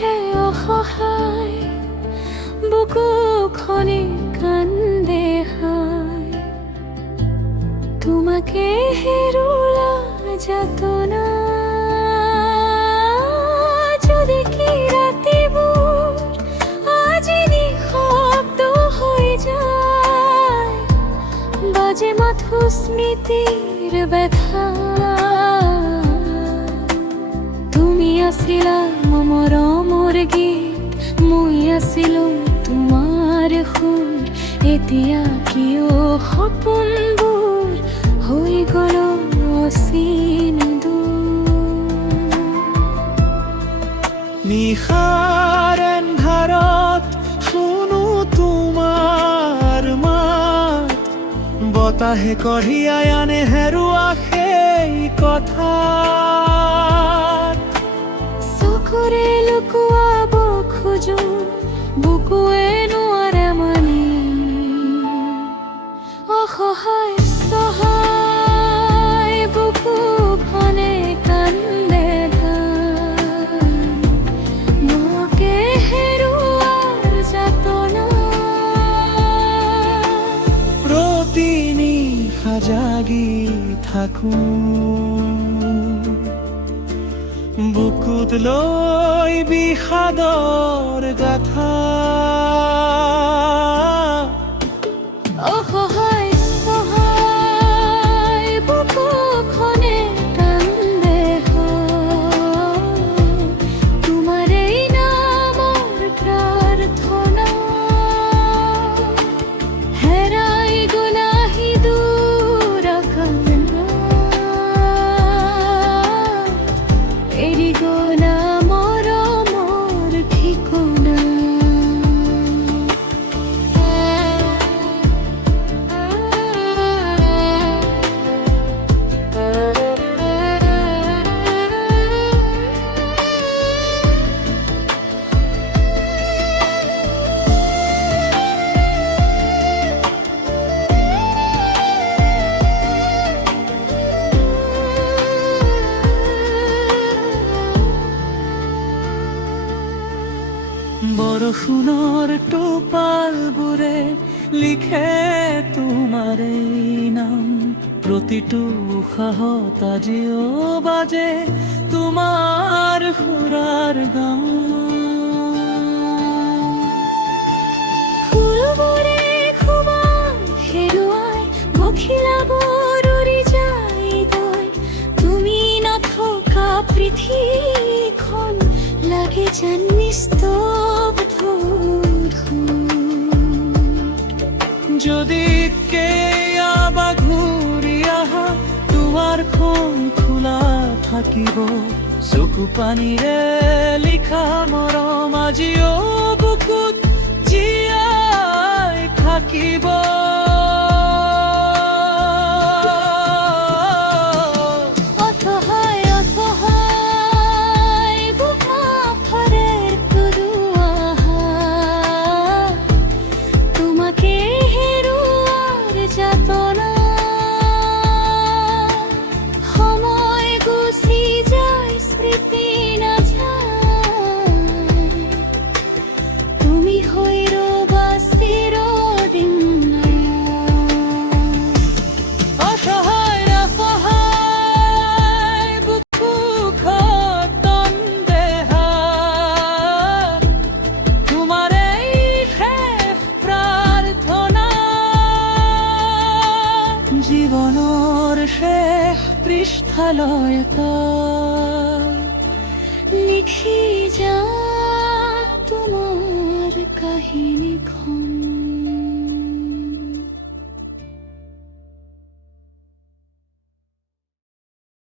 দেখে অসহায় বুকুখনে কান্দে হায়। তোমাকে হেৰুলা যাতনা যদি কি ৰাতিবোৰ আজি নিঃশব্দ হৈ যায়, বাজে মাথো স্মৃতিৰ ব্যথা। তুমি আছিলা মৰমৰ গীত, মই আছিলো তোমাৰ সুৰ। এতিয়া কিয় সপোনবোৰ হৈ গ'ল অচিন দূৰ। নিশাৰ এন্ধাৰত শুনো তোমাৰ মাত, বতাহে কঢ়িয়াই আনে হেৰুৱা সেই কথা। চকুৰে লুকুৱাব খোজো, বুকুৱে নোৱাৰে মানি। অসহায় সহায় বুকুখনে কান্দে ধান, মোকে হেৰুৱাৰ যাতনা। প্ৰতি নিশা জাগি থাকো, বুকুত লৈ বিষাদৰ গাথা। অসহায় সহায় বুকুখনে কান্দে হায়, তোমাৰ এই নামৰ প্ৰাৰ্থনা। হেৰাই গলাহি দূৰ কামনা, এৰি গলা মৰমৰ ঠিকনা। বৰষুণৰ টোপালবোৰে লিখে তোমাৰ এই নাম, প্ৰতিটো উশাহত আজিও বাজে তোমাৰ সুৰাৰ গান। ফুলবোৰে খুবাই হেৰুৱাই পখিলাবোৰ উৰি যায়গৈ, তুমি নথকা পৃথিৱীখন লাগে যেন নিস্তব্ধ। যদি কেতিয়াবা ঘূৰি আহা, দুৱাৰখন খোলা থাকিব। চকু পানীৰে লিখা মৰম আজিও বুকুত জীয়াই থাকিব। অসহায় অসহায় বুকুখনে তৰুৱা, তোমাকে হেৰুৱাৰ যাতনা। সময় গুচি যায় স্মৃতি নাযায়, তুমি হৈ ৰবা চিৰদিন। অসহায় অসহায় বুকুখত কান্দে হায়, তোমাৰ এই শেষ প্ৰাৰ্থনা। জীৱনৰ শেষ পৃষ্ঠালৈ লিখি যাম তোমাৰ কাহিনীখন।